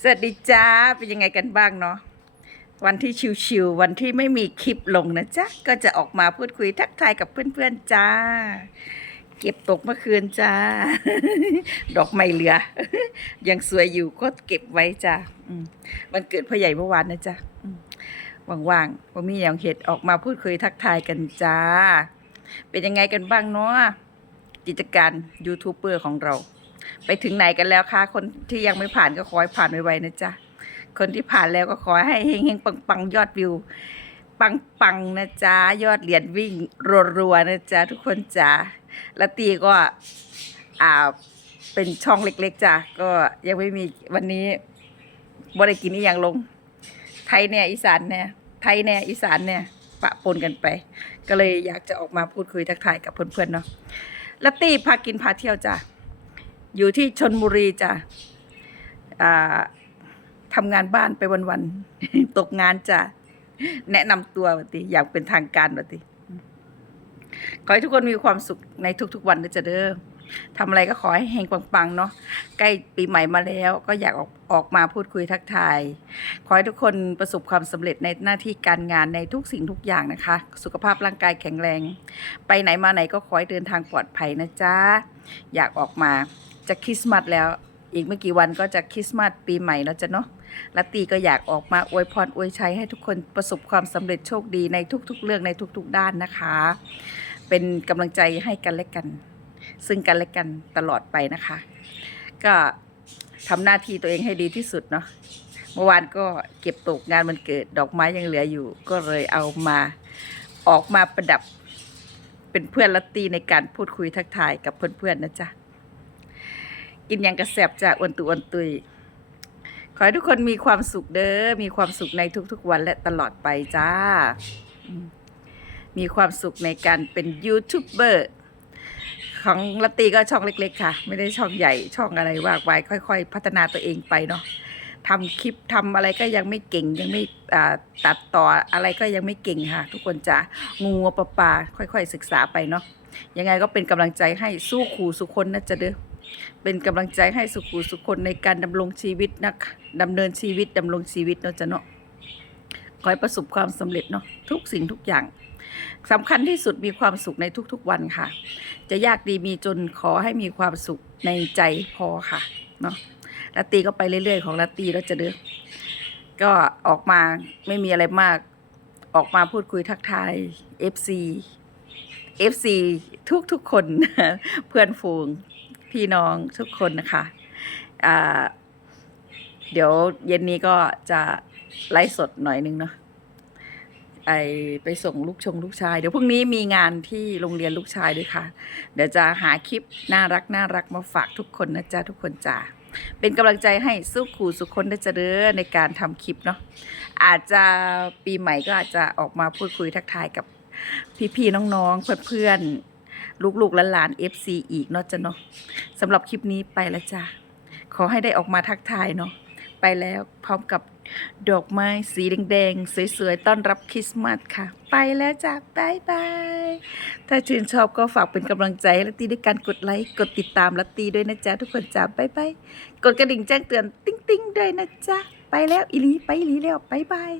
สวัสดีจ้า เป็นยังไงกันบ้างเนาะวันที่ชิวๆวันที่ไม่มีคลิปลงนะจ๊ะ ก็จะออกมาพูดคุยทักทายกับเพื่อนๆจ้า เก็บตกเมื่อคืนจ้า ดอกไม่เหลือ ยังสวยอยู่ก็เก็บไว้จ้ามวันเกิดพ่อใหญ่เมื่อวานนะจ๊ะว่างๆผมมีอย่างเหตุออกมาพูดคุยทักทายกันจ้า เป็นยังไงกันบ้างเนาะกิจการยูทูบเบอร์ของเรา ไปถึงไหนกันแล้วคะคนที่ยังไม่ผ่านก็ขอให้ผ่านไวๆนะจ๊ะคนที่ผ่านแล้วก็ขอให้เฮงๆปังๆยอดวิว ปังๆนะจ๊ะยอดเหรียญวิ่งรัวๆนะจ๊ะทุกคนจ้ะและตีก็อ่าเป็นช่องเล็กๆจ้ะก็ยังไม่มีวันนี้บ่ได้กินอีหยังลง ไทยเนี่ยอีสานเนี่ยไทยเนี่ยอีสานเนี่ยปะปนกันไป ก็เลยอยากจะออกมาพูดคุยทักทายกับเพื่อนๆเนาะและตีพากินพาเที่ยวจ้ะ อยู่ที่ชนบุรีจ้ะทำงานบ้านไปวันๆ ตกงานจ้ะ แนะนำตัววัติอยางเป็นทางการวัติขอให้ทุกคนมีความสุขในทุกๆวันนะจ๊ะเด้อทำอะไรก็ขอให้เฮงปังๆ เนาะใกล้ปีใหม่มาแล้วก็อยากออกออกมาพูดคุยทักทาย ขอให้ทุกคนประสบความสำเร็จในหน้าที่การงานในทุกสิ่งทุกอย่างนะคะ สุขภาพร่างกายแข็งแรง ไปไหนมาไหนก็ขอให้เดินทางปลอดภัยนะจ๊ะ อยากออกมา จะคริสต์มาสแล้ว อีกไม่กี่วันก็จะคริสต์มาสปีใหม่แล้วจ้ะเนาะลัตตีก็อยากออกมาอวยพรอวยชัยให้ทุกคนประสบความสำเร็จโชคดีในทุก ๆ เรื่องในทุก ๆ ด้านนะคะ เป็นกำลังใจให้กันและกัน ซึ่งกันและกันตลอดไปนะคะ ก็ทำหน้าที่ตัวเองให้ดีที่สุดเนาะเมื่อวานก็เก็บตกงานมันเกิดดอกไม้ยังเหลืออยู่ ก็เลยเอามาออกมาประดับเป็นเพื่อนลัตตีในการพูดคุยทักทายกับเพื่อนๆนะจ๊ะ กินหยังกระแสบจากอ้วนตุอ้วนตุย ขอให้ทุกคนมีความสุขเด้อ มีความสุขในทุกๆวันและตลอดไปจ้า มีความสุขในการเป็นยูทูบเบอร์ของลัตตีก็ช่องเล็ก ๆ ค่ะ ไม่ได้ช่องใหญ่ช่องอะไรว่ากไว้ค่อย ๆ พัฒนาตัวเองไปเนาะทำคลิปทำอะไรก็ยังไม่เก่งยังไม่ตัดต่ออะไรก็ยังไม่เก่งค่ะ ทุกคนจ้างูงัวปลาปลาค่อย ๆ ศึกษาไปเนาะยังไงก็เป็นกำลังใจให้สู้ขู่สุคนนะจ๊ะเด้อ เป็นกำลังใจให้สุขุสุขคนในการดำรงชีวิตนะคะดำเนินชีวิตดำรงชีวิตเนาะจ๊ะเนาะขอให้ประสบความสำเร็จเนาะทุกสิ่งทุกอย่างสำคัญที่สุดมีความสุขในทุกๆวันค่ะ จะยากดีมีจนขอให้มีความสุขในใจพอค่ะเนาะลาตีก็ไปเรื่อยๆ ของลาตีแล้วจะเด้อก็ออกมาไม่มีอะไรมาก ออกมาพูดคุยทักทาย FC FC ทุกๆคนเพื่อนฝูง พี่น้องทุกคนนะคะเดี๋ยวเย็นนี้ก็จะไลฟ์สดหน่อยนึงเนาะไอไปส่งลูกชงลูกชาย เดี๋ยวพรุ่งนี้มีงานที่โรงเรียนลูกชายด้วยค่ะ เดี๋ยวจะหาคลิปน่ารักน่ารักมาฝากทุกคนนะจ๊ะทุกคนจ้าเป็นกำลังใจให้สู้ขู่สุขคนได้เจริญในการทำคลิปเนาะอาจจะปีใหม่ก็อาจจะออกมาพูดคุยทักทายกับพี่ๆน้องๆเพื่อนๆ ลูกๆและหลาน FC อีกเนาะจ้ะเนาะสำหรับคลิปนี้ไปแล้วจ้าขอให้ได้ออกมาทักทายเนาะไปแล้วพร้อมกับดอกไม้สีแดงๆ สวยๆ ต้อนรับคริสต์มาสค่ะ ไปแล้วจ้าบายบาย ถ้าชื่นชอบก็ฝากเป็นกำลังใจลัตตี้ด้วยการกดไลค์กดติดตามลัตตี้ด้วยนะจ๊ะ ทุกคนจ้าบายบาย กดกระดิ่งแจ้งเตือน ติ้งๆ ด้วยนะจ๊ะ ไปแล้วอีลีไปอีลีแล้วบายบาย